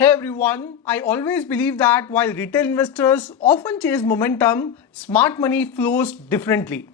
Hey everyone, I always believe that while retail investors often chase momentum, smart money flows differently.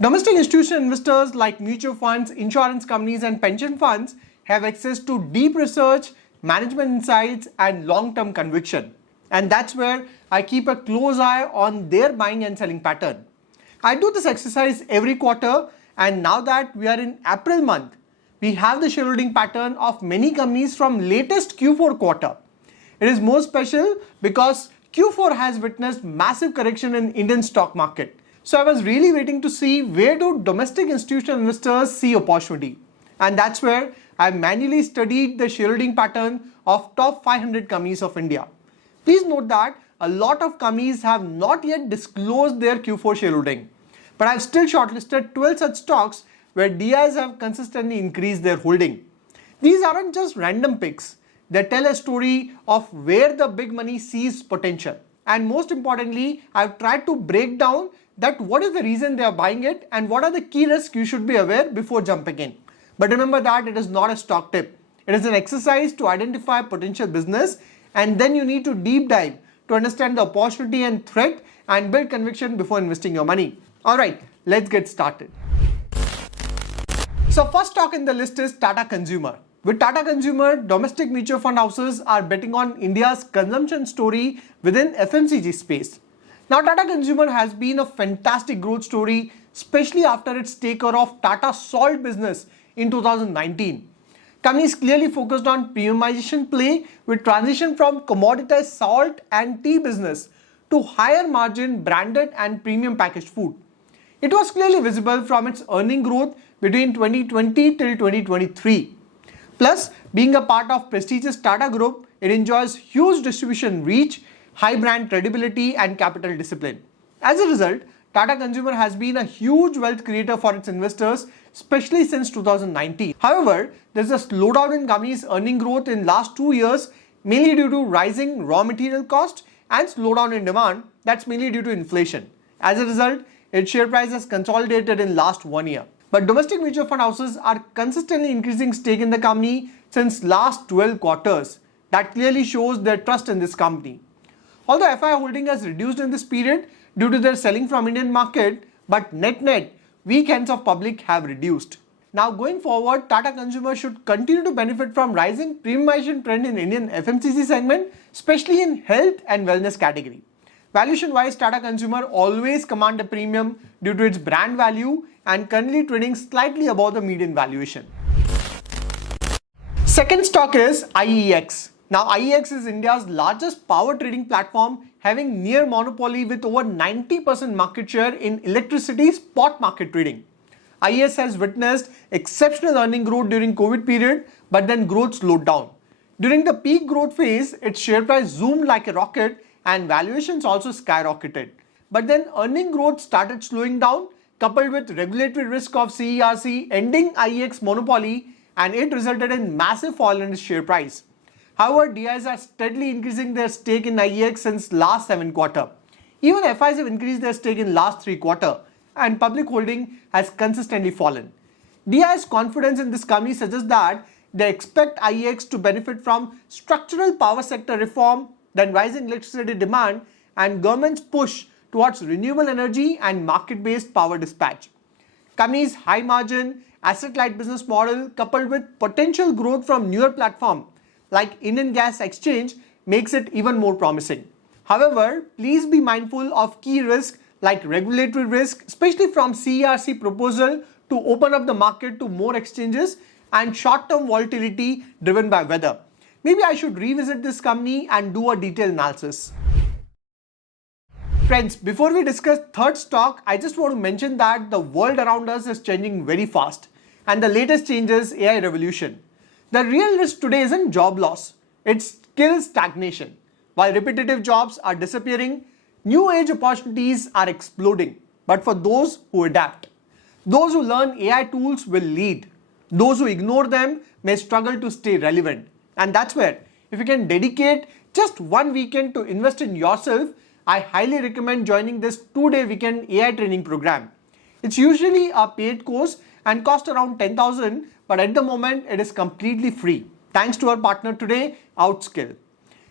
Domestic institutional investors like mutual funds, insurance companies, and pension funds have access to deep research, management insights, and long-term conviction. And that's where I keep a close eye on their buying and selling pattern. I do this exercise every quarter, and now that we are in April month, we have the shareholding pattern of many companies from latest Q4 quarter. It is more special because Q4 has witnessed massive correction in Indian stock market. So I was really waiting to see where do domestic institutional investors see opportunity. And that's where I manually studied the shareholding pattern of top 500 companies of India. Please note that a lot of companies have not yet disclosed their Q4 shareholding. But I've still shortlisted 12 such stocks where DIs have consistently increased their holding. These aren't just random picks. They tell a story of where the big money sees potential. And most importantly, I've tried to break down that what is the reason they are buying it and what are the key risks you should be aware before jumping in. But remember that it is not a stock tip. It is an exercise to identify potential business, and then you need to deep dive to understand the opportunity and threat and build conviction before investing your money. Alright, let's get started. So first stock in the list is Tata Consumer. With Tata Consumer, domestic mutual fund houses are betting on India's consumption story within FMCG space. Now Tata Consumer has been a fantastic growth story, especially after its takeover of Tata Salt business in 2019. Company is clearly focused on premiumization play with transition from commoditized salt and tea business to higher margin branded and premium packaged food. It was clearly visible from its earning growth between 2020 till 2023. Plus, being a part of prestigious Tata Group, it enjoys huge distribution reach, high brand credibility, and capital discipline. As a result, Tata Consumer has been a huge wealth creator for its investors, especially since 2019. However, there's a slowdown in company's earning growth in last 2 years, mainly due to rising raw material cost and slowdown in demand that's mainly due to inflation. As a result, its share price has consolidated in last 1 year. But domestic mutual fund houses are consistently increasing stake in the company since last 12 quarters. That clearly shows their trust in this company. Although FI holding has reduced in this period due to their selling from Indian market, but net weekends of public have reduced. Now going forward, Tata Consumer should continue to benefit from rising premiumization trend in Indian FMCG segment, especially in health and wellness category. Valuation wise, Tata Consumer always command a premium due to its brand value and currently trading slightly above the median valuation. Second stock is IEX. Now IEX is India's largest power trading platform, having near monopoly with over 90% market share in electricity spot market trading. IEX has witnessed exceptional earning growth during COVID period, but then growth slowed down. During the peak growth phase, its share price zoomed like a rocket and valuations also skyrocketed. But then earning growth started slowing down, coupled with regulatory risk of CERC ending IEX monopoly, and it resulted in massive fall in its share price. However, DIs are steadily increasing their stake in IEX since last 7 quarters. Even FIs have increased their stake in last 3 quarters, and public holding has consistently fallen. DI's confidence in this company suggests that they expect IEX to benefit from structural power sector reform, then rising electricity demand, and government's push towards renewable energy and market-based power dispatch. Company's high margin, asset-light business model coupled with potential growth from newer platforms like Indian Gas Exchange makes it even more promising. However, please be mindful of key risks like regulatory risk, especially from CERC proposal to open up the market to more exchanges and short-term volatility driven by weather. Maybe I should revisit this company and do a detailed analysis. Friends, before we discuss third stock, I just want to mention that the world around us is changing very fast, and the latest change is AI revolution. The real risk today isn't job loss, it's skill stagnation. While repetitive jobs are disappearing, new age opportunities are exploding. But for those who adapt, those who learn AI tools will lead. Those who ignore them may struggle to stay relevant. And that's where, if you can dedicate just one weekend to invest in yourself, I highly recommend joining this 2-day weekend AI training program. It's usually a paid course and costs around 10,000, but at the moment it is completely free. Thanks to our partner today, Outskill.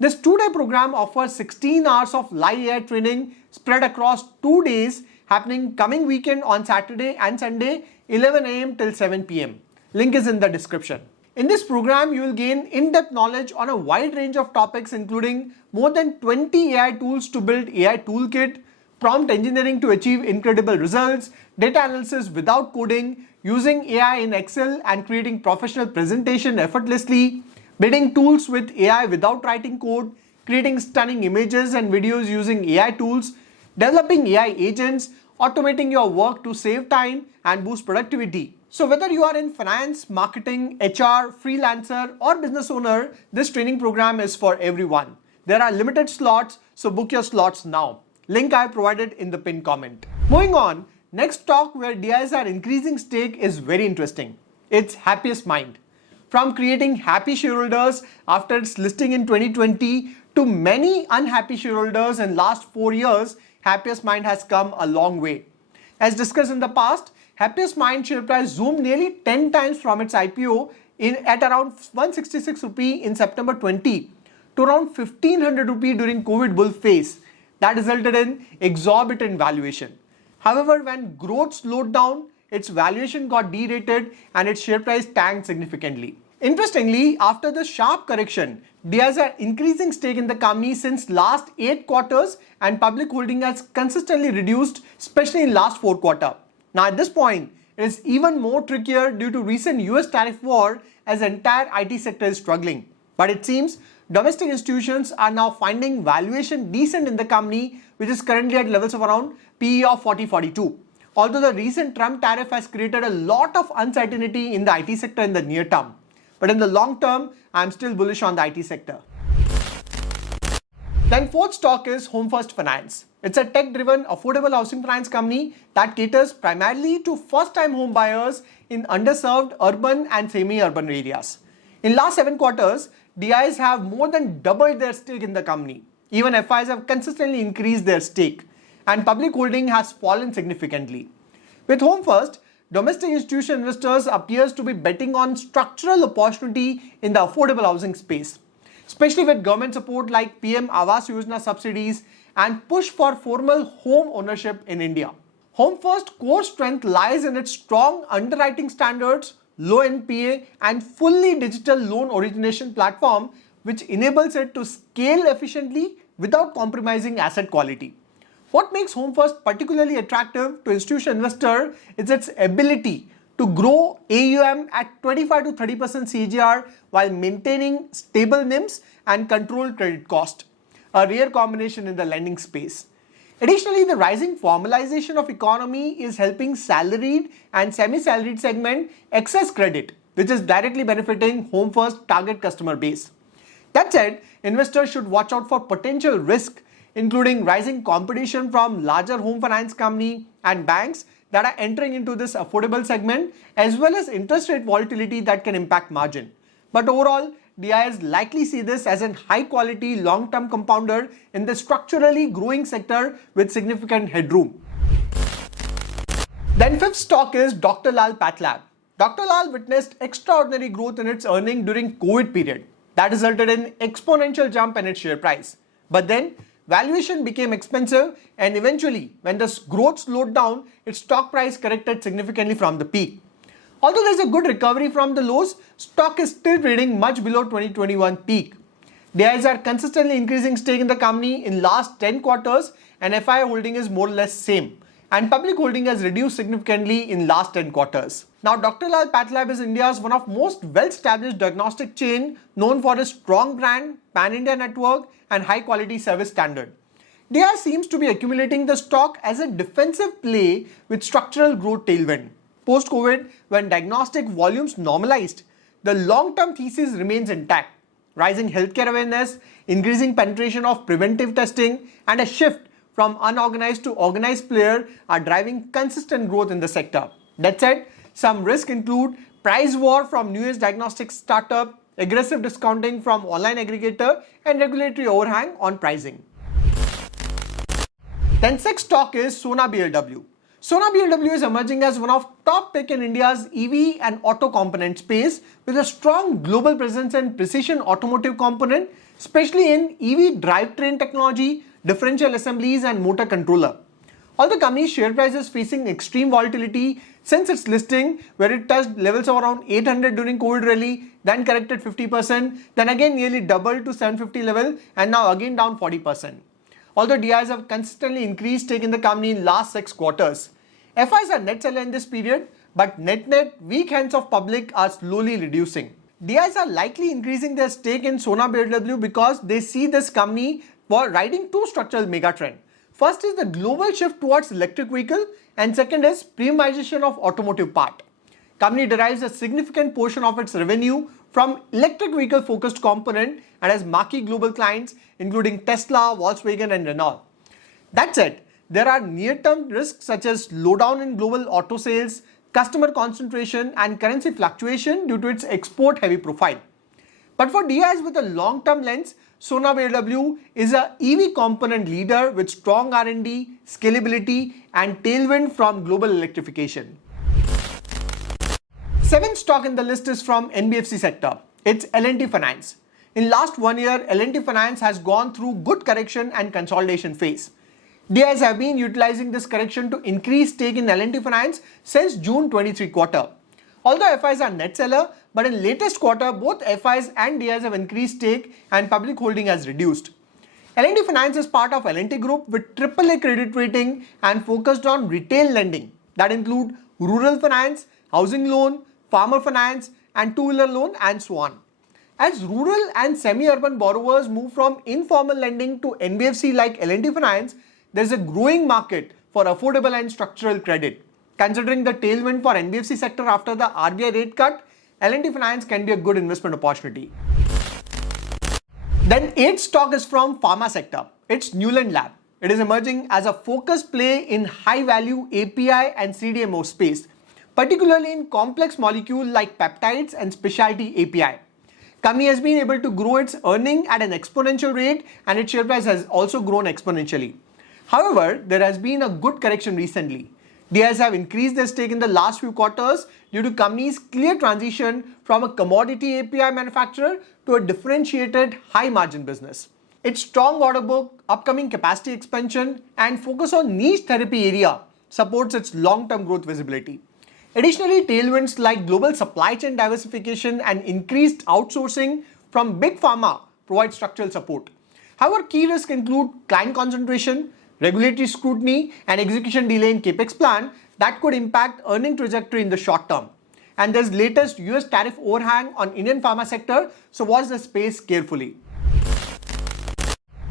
This 2-day program offers 16 hours of live AI training spread across 2 days, happening coming weekend on Saturday and Sunday, 11 a.m. till 7 p.m. Link is in the description. In this program, you will gain in-depth knowledge on a wide range of topics, including more than 20 AI tools to build AI toolkit, prompt engineering to achieve incredible results, data analysis without coding, using AI in Excel and creating professional presentation effortlessly, building tools with AI without writing code, creating stunning images and videos using AI tools, developing AI agents, automating your work to save time and boost productivity. So whether you are in finance, marketing, HR, freelancer or business owner, this training program is for everyone. There are limited slots, so book your slots now. Link I provided in the pinned comment. Moving on, next stock where DIs are increasing stake is very interesting. It's Happiest Mind. From creating happy shareholders after its listing in 2020 to many unhappy shareholders in last 4 years, Happiest Mind has come a long way. As discussed in the past, Happiest Mind share price zoomed nearly 10 times from its IPO at around 166 rupee in September 20 to around 1500 rupee during COVID bull phase. That resulted in exorbitant valuation. However, when growth slowed down, its valuation got derated and its share price tanked significantly. Interestingly, after the sharp correction, DIs are increasing stake in the company since last 8 quarters and public holding has consistently reduced, especially in last 4 quarters. Now at this point, it is even more trickier due to recent US tariff war as the entire IT sector is struggling. But it seems domestic institutions are now finding valuation decent in the company, which is currently at levels of around PE of 40-42. Although the recent Trump tariff has created a lot of uncertainty in the IT sector in the near term. But in the long term, I am still bullish on the IT sector. Then fourth stock is Home First Finance. It's a tech-driven affordable housing finance company that caters primarily to first-time home buyers in underserved urban and semi-urban areas. In last 7 quarters, DIs have more than doubled their stake in the company. Even FIs have consistently increased their stake and public holding has fallen significantly. With Home First, domestic institutional investors appears to be betting on structural opportunity in the affordable housing space, especially with government support like PM Awas Yojana subsidies and push for formal home ownership in India. Home First core strength lies in its strong underwriting standards, low NPA and fully digital loan origination platform, which enables it to scale efficiently without compromising asset quality. What makes Home First particularly attractive to institutional investor is its ability to grow AUM at 25 to 30% CAGR while maintaining stable NIMs and controlled credit cost, a rare combination in the lending space. Additionally, the rising formalization of economy is helping salaried and semi-salaried segment access credit, which is directly benefiting Home First target customer base. That said, investors should watch out for potential risk, including rising competition from larger home finance company and banks that are entering into this affordable segment, as well as interest rate volatility that can impact margin. But overall, DIs likely see this as a high-quality long-term compounder in the structurally growing sector with significant headroom. Then fifth stock is Dr. Lal PathLab. Dr. Lal witnessed extraordinary growth in its earnings during COVID period. That resulted in exponential jump in its share price. But then valuation became expensive and eventually when the growth slowed down, its stock price corrected significantly from the peak. Although there is a good recovery from the lows, stock is still trading much below 2021 peak. DIs are consistently increasing stake in the company in last 10 quarters and FI holding is more or less same. And public holding has reduced significantly in last 10 quarters. Now Dr. Lal PathLab is India's one of most well-established diagnostic chain known for its strong brand, pan-India network and high-quality service standard. DI seems to be accumulating the stock as a defensive play with structural growth tailwind. Post-COVID, when diagnostic volumes normalized, the long-term thesis remains intact. Rising healthcare awareness, increasing penetration of preventive testing, and a shift from unorganized to organized player are driving consistent growth in the sector. That said, some risks include price war from newest diagnostic startup, aggressive discounting from online aggregator, and regulatory overhang on pricing. Then sixth stock is Sona BLW. Sona BLW is emerging as one of top pick in India's EV and auto component space with a strong global presence in precision automotive component, especially in EV drivetrain technology, differential assemblies and motor controller. Although the company's share price is facing extreme volatility since its listing, where it touched levels of around 800 during COVID rally, then corrected 50%, then again nearly doubled to 750 level and now again down 40%. Although DIs have consistently increased stake in the company in last 6 quarters. FIs are net seller in this period, but net weak hands of public are slowly reducing. DIs are likely increasing their stake in Sona BLW because they see this company for riding two structural megatrends. First is the global shift towards electric vehicle and second is premiumization of automotive part. Company derives a significant portion of its revenue from electric vehicle focused component and has marquee global clients including Tesla, Volkswagen and Renault. That said, there are near-term risks such as slowdown in global auto sales, customer concentration and currency fluctuation due to its export heavy profile. But for DIs with a long-term lens, Sona BLW is a EV component leader with strong R&D, scalability and tailwind from global electrification. 7th stock in the list is from NBFC sector. It's LNT Finance. In last 1 year, LNT Finance has gone through good correction and consolidation phase. DIs have been utilizing this correction to increase stake in LNT Finance since June 23 quarter. Although FIs are net seller, but in latest quarter, both FIs and DIs have increased stake and public holding has reduced. L&T Finance is part of L&T Group with AAA credit rating and focused on retail lending that include rural finance, housing loan, farmer finance and two-wheeler loan and so on. As rural and semi-urban borrowers move from informal lending to NBFC like L&T Finance, there is a growing market for affordable and structural credit. Considering the tailwind for NBFC sector after the RBI rate cut, L&T Finance can be a good investment opportunity. Then 8th stock is from pharma sector. It's Newand Lab. It is emerging as a focus play in high value API and CDMO space, particularly in complex molecules like peptides and specialty API. Company has been able to grow its earning at an exponential rate and its share price has also grown exponentially. However, there has been a good correction recently. DIs have increased their stake in the last few quarters due to company's clear transition from a commodity API manufacturer to a differentiated high margin business. Its strong order book, upcoming capacity expansion and focus on niche therapy area supports its long-term growth visibility. Additionally, tailwinds like global supply chain diversification and increased outsourcing from big pharma provide structural support. However, key risks include client concentration, regulatory scrutiny and execution delay in capex plan that could impact earning trajectory in the short term. And there's latest US tariff overhang on Indian pharma sector, so watch the space carefully.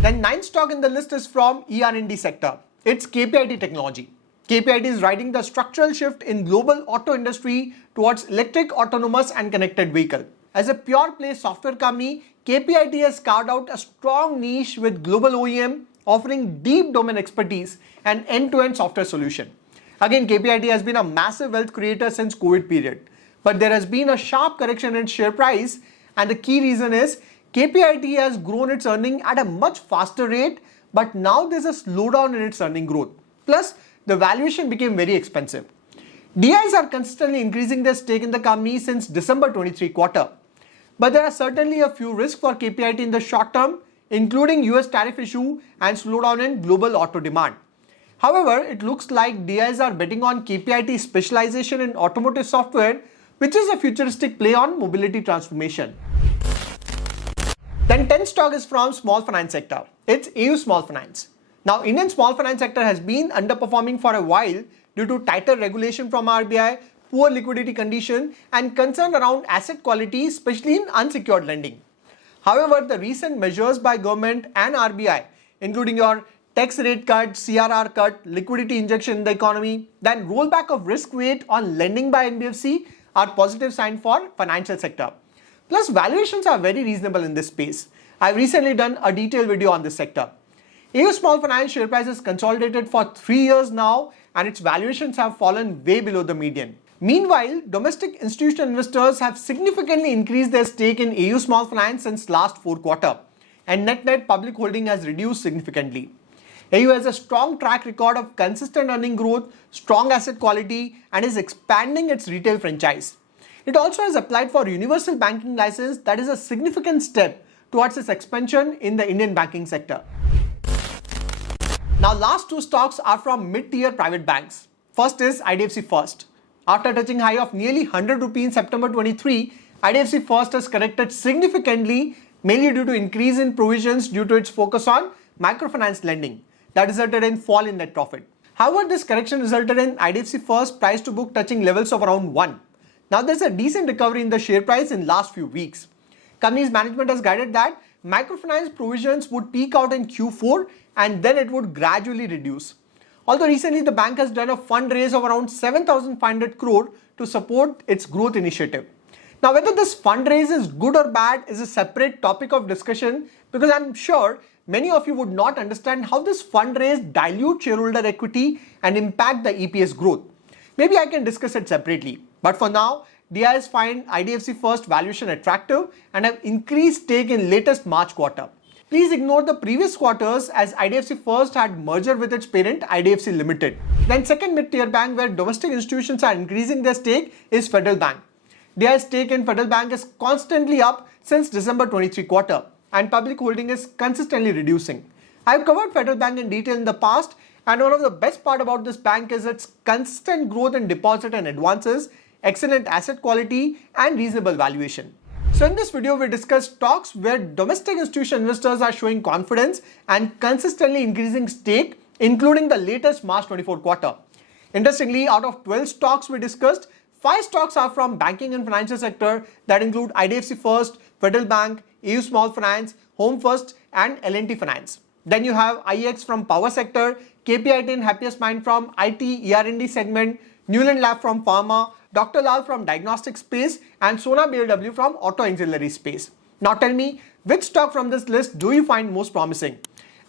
Then 9th stock in the list is from ER&D sector. It's KPIT Technology. KPIT is riding the structural shift in global auto industry towards electric, autonomous and connected vehicle. As a pure play software company, KPIT has carved out a strong niche with global OEM offering deep domain expertise and end-to-end software solution. Again, KPIT has been a massive wealth creator since COVID period, but there has been a sharp correction in its share price and the key reason is KPIT has grown its earning at a much faster rate, but now there's a slowdown in its earning growth. Plus, the valuation became very expensive. DIs are consistently increasing their stake in the company since December 23 quarter. But there are certainly a few risks for KPIT in the short term, including US tariff issue and slowdown in global auto demand. However, it looks like DIs are betting on KPIT specialization in automotive software, which is a futuristic play on mobility transformation. Then 10th stock is from small finance sector. It's AU Small Finance. Now, Indian small finance sector has been underperforming for a while due to tighter regulation from RBI, poor liquidity condition and concern around asset quality, especially in unsecured lending. However, the recent measures by government and RBI, including your tax rate cut, CRR cut, liquidity injection in the economy, then rollback of risk weight on lending by NBFC are positive sign for financial sector. Plus, valuations are very reasonable in this space. I've recently done a detailed video on this sector. AU Small Finance share price is consolidated for 3 years now and its valuations have fallen way below the median. Meanwhile, domestic institutional investors have significantly increased their stake in AU Small Finance since last 4 quarter and net public holding has reduced significantly. AU has a strong track record of consistent earning growth, strong asset quality and is expanding its retail franchise. It also has applied for universal banking license that is a significant step towards its expansion in the Indian banking sector. Now, last two stocks are from mid-tier private banks. First is IDFC First. After touching high of nearly 100 rupees in September 23, IDFC First has corrected significantly, mainly due to increase in provisions due to its focus on microfinance lending. That resulted in fall in net profit. However, this correction resulted in IDFC First price to book touching levels of around 1. Now, there's a decent recovery in the share price in last few weeks. Company's management has guided that microfinance provisions would peak out in Q4 and then it would gradually reduce. Although recently the bank has done a fundraise of around 7,500 crore to support its growth initiative. Now, whether this fundraise is good or bad is a separate topic of discussion, because I'm sure many of you would not understand how this fundraise dilutes shareholder equity and impact the EPS growth. Maybe I can discuss it separately. But for now, DIs find IDFC First valuation attractive and have increased stake in latest March quarter. Please ignore the previous quarters as IDFC First had merger with its parent IDFC Limited. Then second mid-tier bank where domestic institutions are increasing their stake is Federal Bank. DI's stake in Federal Bank is constantly up since December 23 quarter and public holding is consistently reducing. I have covered Federal Bank in detail in the past, and one of the best part about this bank is its consistent growth in deposit and advances, excellent asset quality and reasonable valuation. So in this video, we discussed stocks where domestic institutional investors are showing confidence and consistently increasing stake, including the latest March 24 quarter. Interestingly, out of 12 stocks we discussed, 5 stocks are from banking and financial sector that include IDFC First, Federal Bank, EU Small Finance, Home First and LNT Finance. Then you have IEX from power sector, KPIT and Happiest Mind from IT ER&D segment, Newand Lab from pharma, Dr. Lal from diagnostic space and Sona BLW from auto auxiliary space. Now tell me, which stock from this list do you find most promising?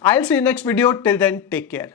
I'll see you next video. Till then, take care.